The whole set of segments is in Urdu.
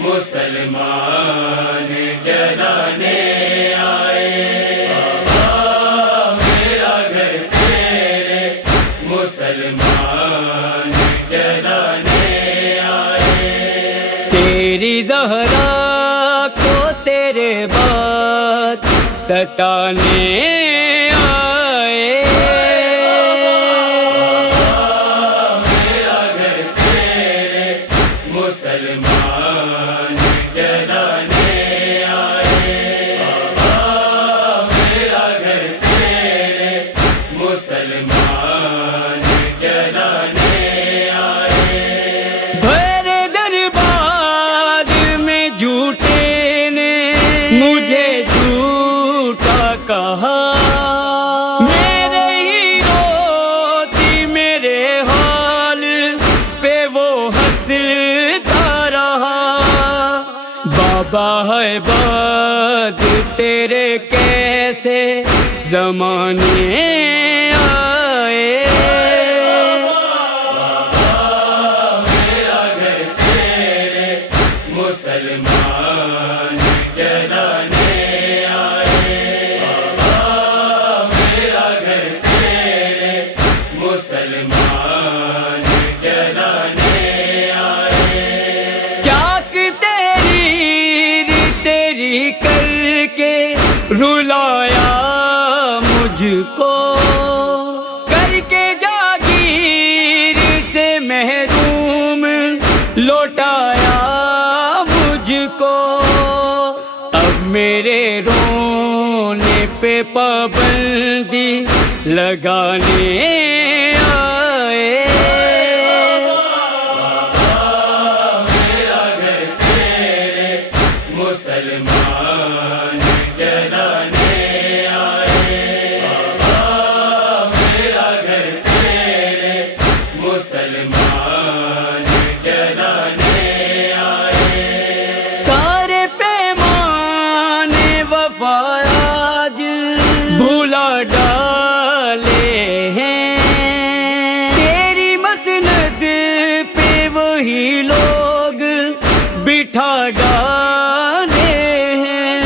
مسلمان جلانے آئے، میرا گھر تیرے مسلمان جلانے آئے۔ تیری زہرا کو تیرے بعد ستانے آئے، میرا گھر تیرے مسلمان جلانے آئے، میرا گھر تیرے مسلمان جلانے آئے۔ بھرے دربار میں جھوٹے نے مجھے جھوٹا کہا، میرے ہیرو تھی میرے حال پہ وہ ہنستا رہا۔ بابا ہے بات تیرے کیسے زمانے آئے، میرا گھر تیرے مسلمان جلانے آئے، میرا گھر تیرے مسلمان جلانے آئے۔ چاک تیری کر کے رلایا مجھ کو، کر کے جاگیر سے محروم لوٹایا مجھ کو۔ اب میرے رونے پہ پابندی لگانے آئے، میرا گھر تیرے مسلمان جلانے آئے، میرا گھر تیرے مسلمان جلانے آئے۔ سارے پیمانے وفا آج بھولا ڈالے ہیں، تیری مسند پہ وہی لوگ بٹھا ڈالے ہیں۔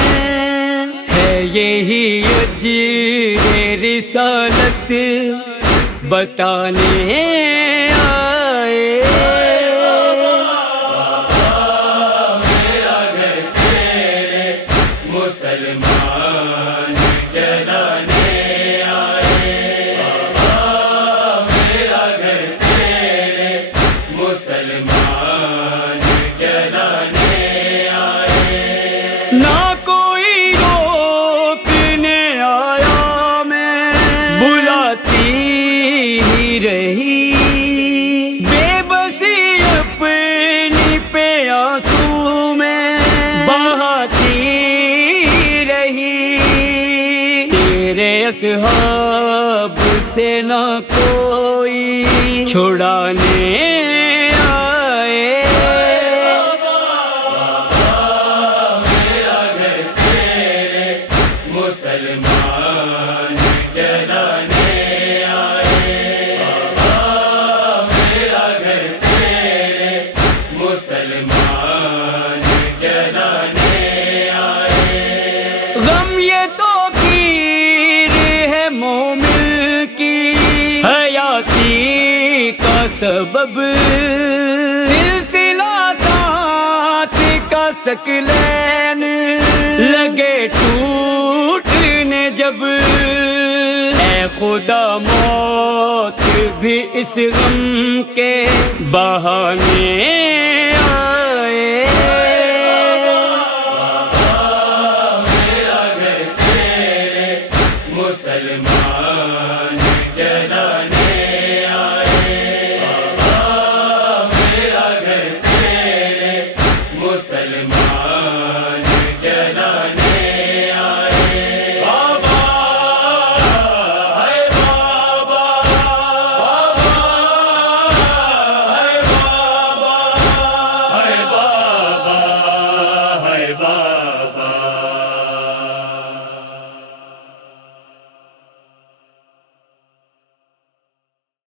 ہے یہی اجر رسالت بتانے آئے، میرا گھر تیرے مسلمان جلانے آئے، میرا گھر تیرے مسلمان جلانے آئے۔ نہ کوئی روکنے آیا، میں بلاتی ہی رہی، بے بسی اپنی پہ آنسو میں بہاتی رہی۔ تیرے اصحاب سے نہ کوئی چھڑانے آئے، میرا گھر تیرے مسلمان جلانے آئے، میرا گھر تیرے مسلمان جلانے آئے۔ غم یہ تو پیر ہے مومن کی حیاتی کا سبب، سلسلہ سانس کا ثقلین لگے ٹوٹنے جب، اے خدا موت بھی اس غم کے بہانے آئے، میرا گھر تیرے مسلمان جلانے آئے، میرا گھر تیرے مسلمان جلانے